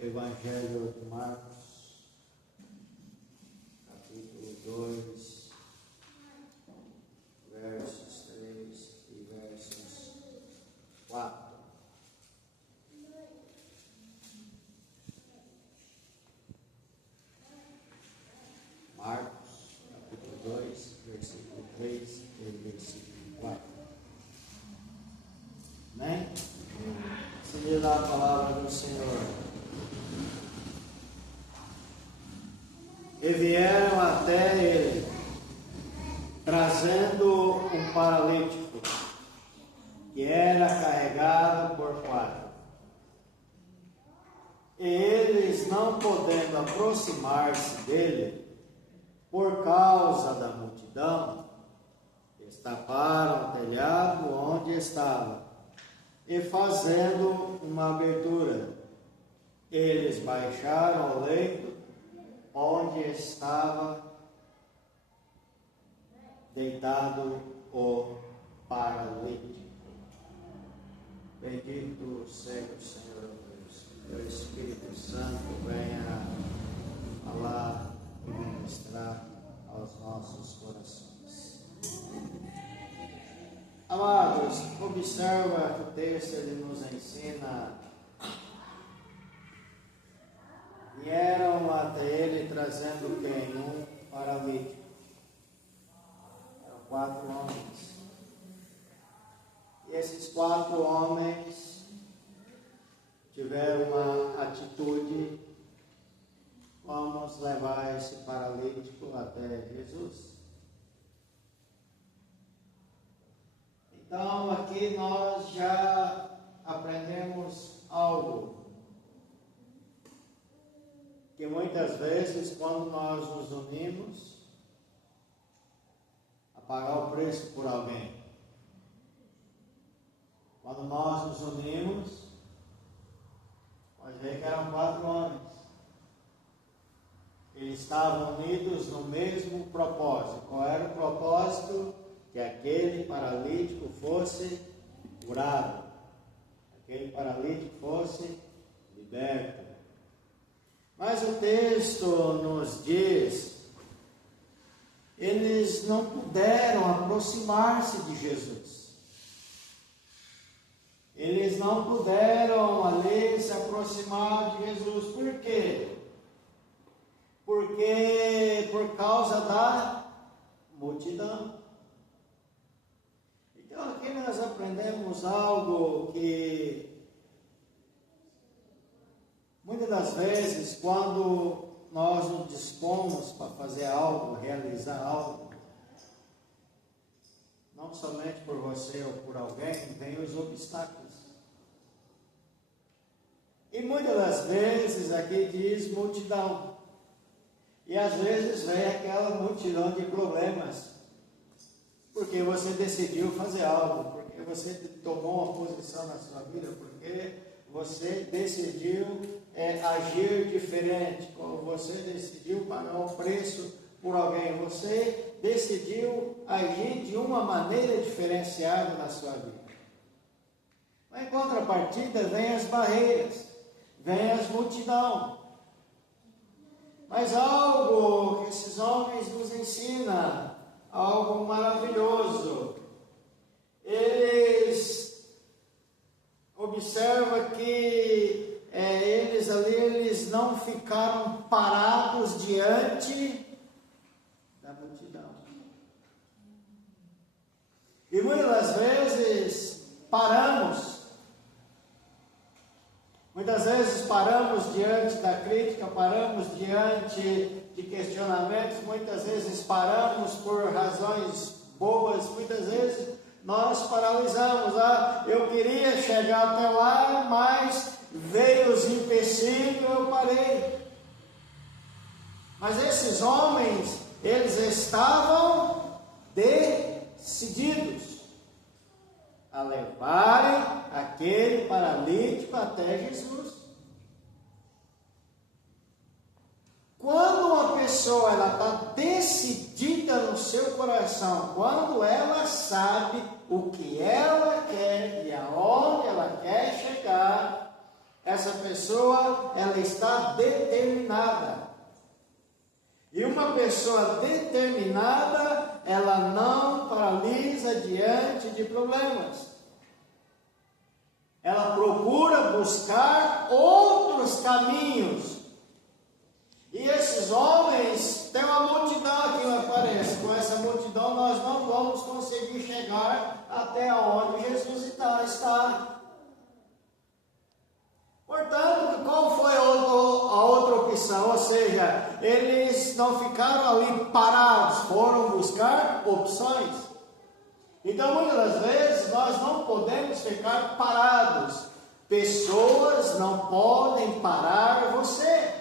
Evangelho de Marcos, capítulo 2, versos 3 e versos 4. Marcos, capítulo 2, versículo 3 e versículo 4. Amém? Se lhe dá a palavra do Senhor. E vieram até ele, trazendo um paralítico, que era carregado por 4. E eles, não podendo aproximar-se dele, por causa da multidão, destaparam o telhado onde estava, e fazendo uma abertura, eles baixaram ao leito onde estava deitado o paralítico. Bendito seja o Senhor Deus. Que o Espírito Santo venha falar e ministrar aos nossos corações. Amados, observa que o texto ele nos ensina. Vieram até ele trazendo quem? Um paralítico. Eram 4 homens. E esses 4 homens tiveram uma atitude: vamos levar esse paralítico até Jesus. Então aqui nós já aprendemos algo. Que muitas vezes, quando nós nos unimos a pagar o preço por alguém, quando nós nos unimos, pode ver que eram 4 homens. Eles estavam unidos no mesmo propósito. Qual era o propósito? Que aquele paralítico fosse curado, aquele paralítico fosse liberto. Mas o texto nos diz, eles não puderam aproximar-se de Jesus. Eles não puderam ali se aproximar de Jesus. Por quê? Porque por causa da multidão. Então aqui nós aprendemos algo que muitas das vezes, quando nós nos dispomos para fazer algo, realizar algo, não somente por você ou por alguém, vem os obstáculos. E muitas das vezes aqui diz multidão. E às vezes vem aquela multidão de problemas. Porque você decidiu fazer algo, porque você tomou uma posição na sua vida, porque você decidiu agir diferente, você decidiu pagar um preço por alguém, você decidiu agir de uma maneira diferenciada na sua vida. Mas em contrapartida, vem as barreiras, vem as multidão. Mas algo que esses homens nos ensinam, algo maravilhoso. Eles observam que eles não ficaram parados diante da multidão. E muitas das vezes paramos. Muitas vezes paramos diante da crítica, paramos diante de questionamentos, muitas vezes paramos por razões bobas, muitas vezes nós paralisamos. Eu queria chegar até lá, mas veio os empecilhos, eu parei. Mas esses homens, eles estavam decididos a levarem aquele paralítico até Jesus. Quando uma pessoa está decidida no seu coração, quando ela sabe o que ela quer e aonde ela quer chegar, essa pessoa, ela está determinada. E uma pessoa determinada, ela não paralisa diante de problemas. Ela procura buscar outros caminhos. E esses homens, tem uma multidão aqui, me parece. Com essa multidão nós não vamos conseguir chegar até onde Jesus está. Portanto, qual foi a outra opção? Ou seja, eles não ficaram ali parados, foram buscar opções. Então, muitas das vezes, nós não podemos ficar parados. Pessoas não podem parar você.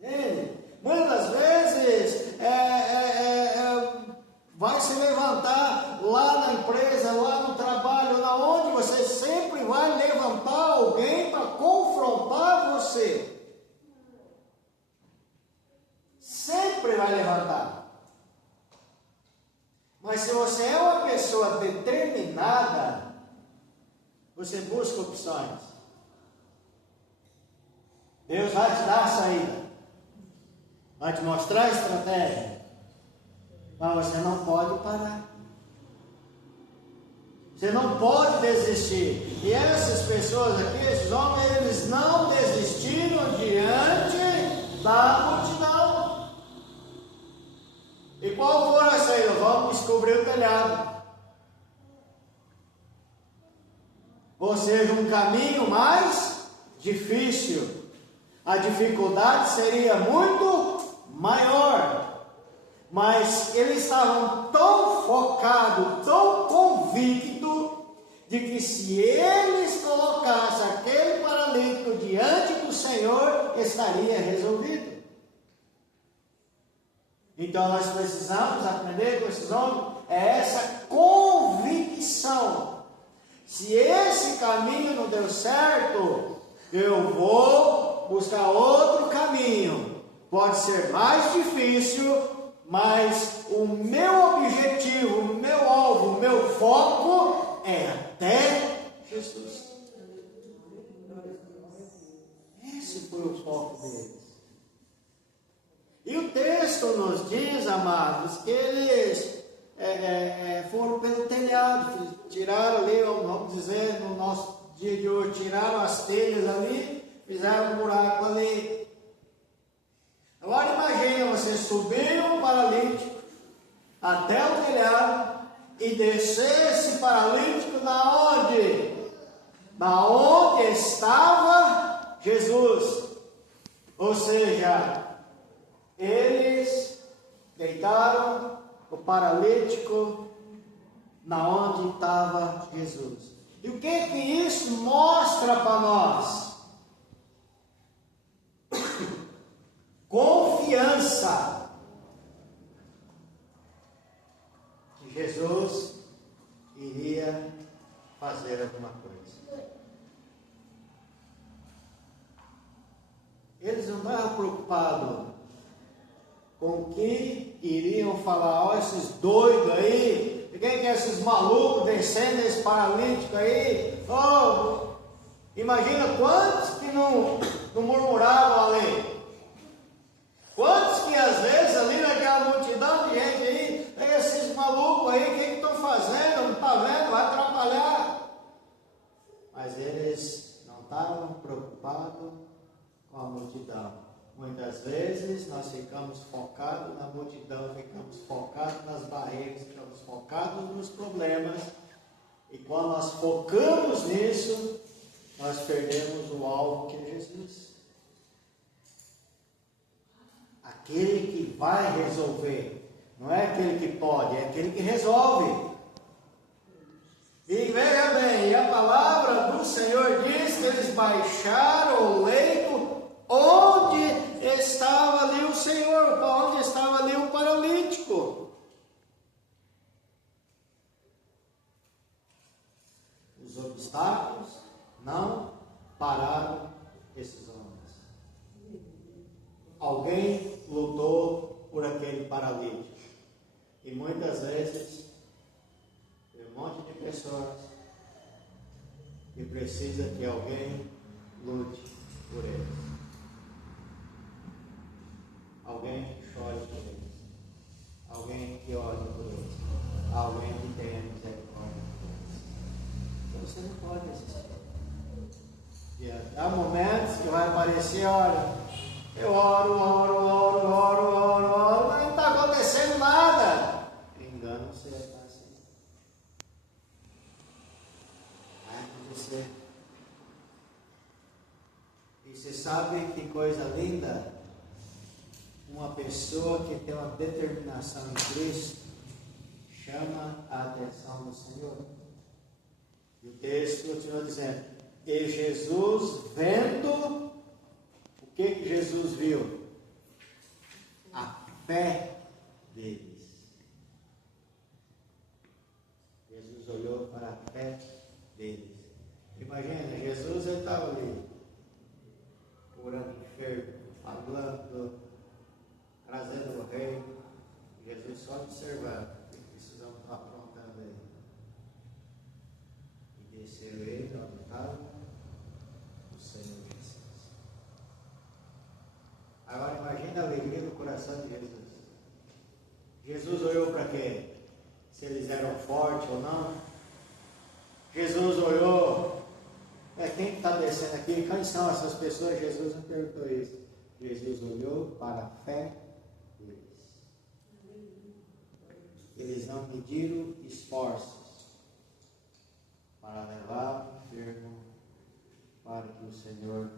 Entende? Muitas das vezes, vai se levantar lá na empresa, lá no trabalho, na onde você sempre vai levantar alguém para confrontar você. Sempre vai levantar. Mas se você é uma pessoa determinada, você busca opções. Deus vai te dar a saída. Vai te mostrar a estratégia. Mas você não pode parar. Você não pode desistir. E essas pessoas aqui, esses homens, eles não desistiram diante da multidão. E qual foi a saída? Vamos descobrir o telhado. Ou seja, um caminho mais difícil. A dificuldade seria muito maior. Mas eles estavam tão focados, tão convictos, de que se eles colocassem aquele paralítico diante do Senhor, estaria resolvido. Então nós precisamos aprender com esses homens, essa convicção. Se esse caminho não deu certo, eu vou buscar outro caminho. Pode ser mais difícil, mas o meu objetivo, o meu alvo, o meu foco é até Jesus. Esse foi o foco deles. E o texto nos diz, amados, que eles foram pelo telhado, tiraram ali, vamos dizer, no nosso dia de hoje, tiraram as telhas ali, fizeram um buraco ali. Agora imagine você subir um paralítico até o telhado e descer esse paralítico da onde? Da onde estava Jesus. Ou seja, eles deitaram o paralítico na onde estava Jesus. E o que isso mostra para nós? Confiança que Jesus iria fazer alguma coisa. Eles não estavam preocupados com o que iriam falar. Olha esses doidos aí, quem que é esses malucos descendo esse paralítico aí? Oh, imagina quantos que não murmuravam ali. Quantos que às vezes ali naquela multidão de gente aí, esses malucos aí, o que estão fazendo? Não está vendo? Vai atrapalhar. Mas eles não estavam preocupados com a multidão. Muitas vezes nós ficamos focados na multidão, ficamos focados nas barreiras, ficamos focados nos problemas. E quando nós focamos nisso, nós perdemos o alvo que é Jesus. Aquele que vai resolver, não é aquele que pode, é aquele que resolve. E veja bem, a palavra do Senhor diz que eles baixaram o leito onde estava ali o Senhor, onde estava ali o paralítico. Os obstáculos não pararam esses homens. Alguém lutou por aquele paralítico. E muitas vezes, tem um monte de pessoas que precisa que alguém lute por eles. Alguém que chore por eles. Alguém que ore por eles. Alguém que tenha misericórdia por eles. Então você não pode existir. E há momentos que vai aparecer, olha, eu oro, mas não está acontecendo nada. Engano você está assim. Vai acontecer. E você sabe que coisa linda? Uma pessoa que tem uma determinação em Cristo chama a atenção do Senhor. E o texto continua dizendo: e Jesus, vendo, o que Jesus viu? A fé deles. Jesus olhou para a fé deles. Imagina, Jesus estava ali, curando enfermo, falando, trazendo o rei. Jesus só observando o que precisamos estar aprontando aí. E desceu ele onde estava o Senhor Jesus. Agora imagina a alegria do coração de Jesus. Jesus olhou para quê? Se eles eram fortes ou não. Jesus olhou. Quem está descendo aqui? Quem são essas pessoas? Jesus não perguntou isso. Jesus olhou para a fé deles. Eles não mediram esforços para levar o enfermo para que o Senhor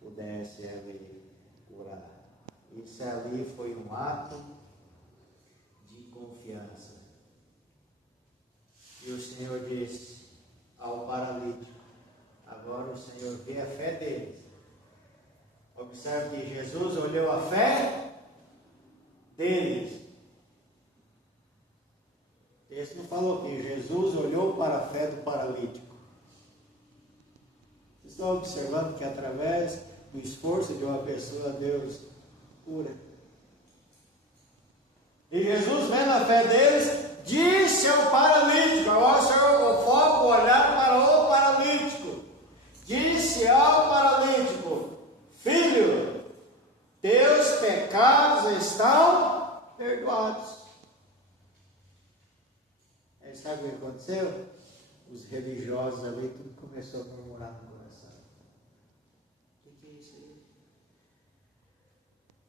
pudesse ali curar. Isso ali foi um ato de confiança. E o Senhor disse ao paralítico: agora o Senhor vê a fé deles. Observe que Jesus olhou a fé deles. O texto não falou que Jesus olhou para a fé do paralítico. Vocês estão observando que através do esforço de uma pessoa, Deus cura. E Jesus, vendo a fé deles, disse ao paralítico: agora o Senhor foca o olhar para o paralítico. Disse ao paralítico: filho, teus pecados estão perdoados. Aí sabe o que aconteceu? Os religiosos ali, tudo começou a murmurar no coração. O que é isso aí?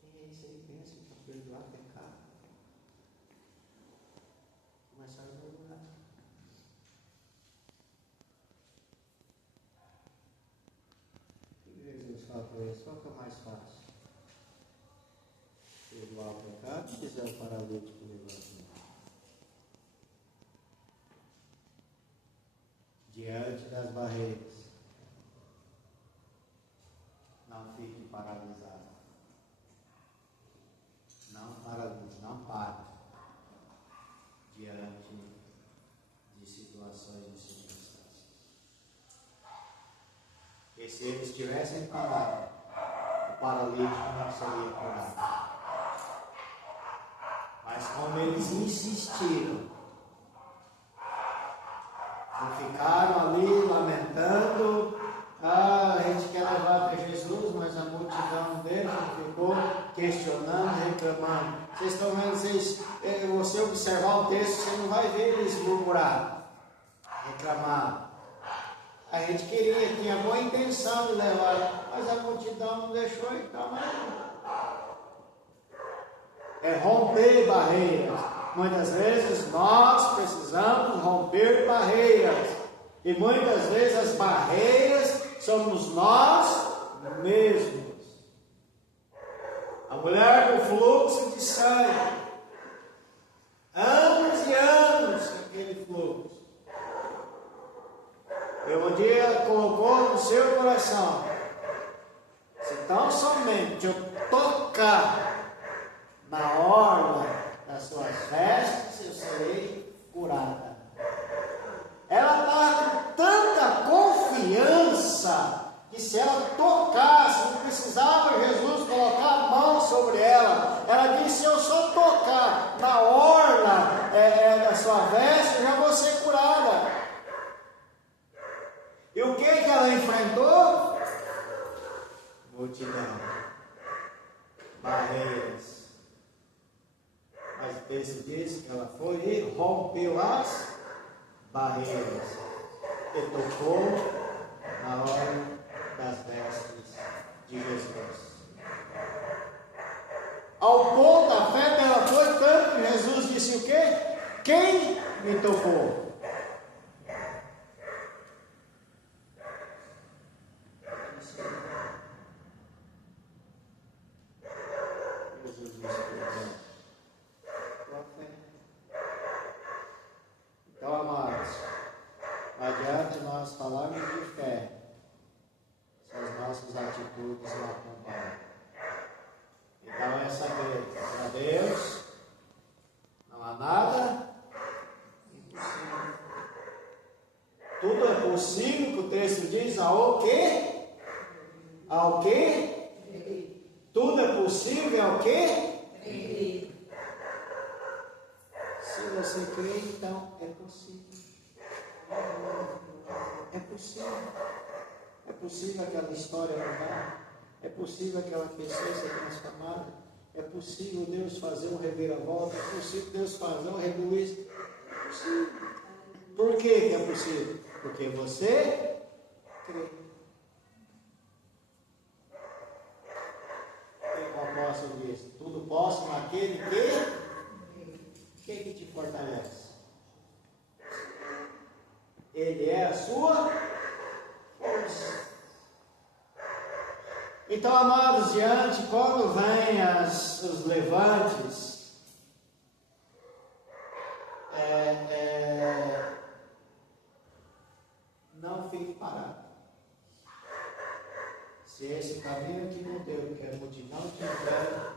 Quem é isso aí? Pensa para perdoar pecado. Começaram a murmurar. O que Jesus fala para eles? Qual que é o mais fácil? Perdoar o pecado ou dizer o paralítico levantar? Diante das barreiras, não fique paralisado. Não paralise, não pare diante de situações e circunstâncias. E se eles tivessem parado, o paralítico não seria curado. Mas como eles insistiram, não ficaram ali lamentando: a gente quer levar para Jesus, mas a multidão deles ficou questionando, reclamando. Vocês estão vendo, você observar o texto, você não vai ver eles murmurar, reclamar. A gente queria, tinha boa intenção de levar, mas a multidão não deixou, então é romper barreiras. Muitas vezes nós precisamos romper barreiras. E muitas vezes as barreiras somos nós mesmos. A mulher do fluxo de sangue. Anos e anos aquele fluxo. E um dia ela colocou no seu coração: se tão somente eu tocar na orla das suas vestes, eu serei curada. Ela estava com tanta confiança que se ela tocasse, não precisava Jesus colocar a mão sobre ela. Ela disse: se eu só tocar na orla da sua veste, eu já vou ser curada. E o que ela enfrentou? Multidão, barreiras. Mas o texto diz que ela foi e rompeu as barreiras e tocou na hora das vestes de Jesus. Ao ponto, a fé dela foi tanto que Jesus disse o quê? Quem me tocou? Jesus disse tua fé. Então, amados, não adianta nós falarmos de fé se as nossas atitudes não acompanham. Então é saber que para Deus não há nada impossível. Tudo é possível, que o texto diz, ao quê? Ao quê? Tudo é possível, ao quê? Se você crê, então é possível. É possível. É possível aquela história mudar. É possível aquela pessoa ser transformada. É possível Deus fazer um reviravolta. É possível Deus fazer um rebuliço. É possível. Por que é possível? Porque você crê. O apóstolo diz: tudo posso naquele que te fortalece. Ele é a sua força. Então, amados, quando vêm os levantes, não fique parado. Se esse caminho te não deu, que a multidão te entrega,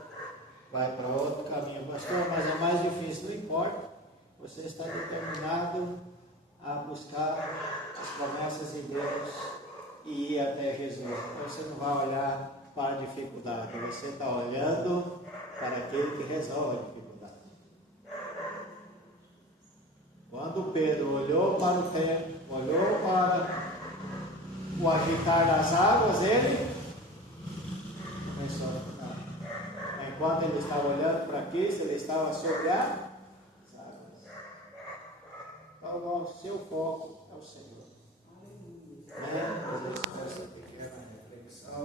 vai para outro caminho. Pastor, mas é mais difícil. Não importa. Você está determinado a buscar as promessas de Deus e ir até Jesus. Então você não vai olhar para a dificuldade, você está olhando para aquele que resolve a dificuldade. Quando Pedro olhou para o tempo, olhou para o agitar das águas, ele começou a afundar. Enquanto ele estava olhando para Cristo, ele estava sobre as águas. Então, o seu foco é o Senhor. Amém?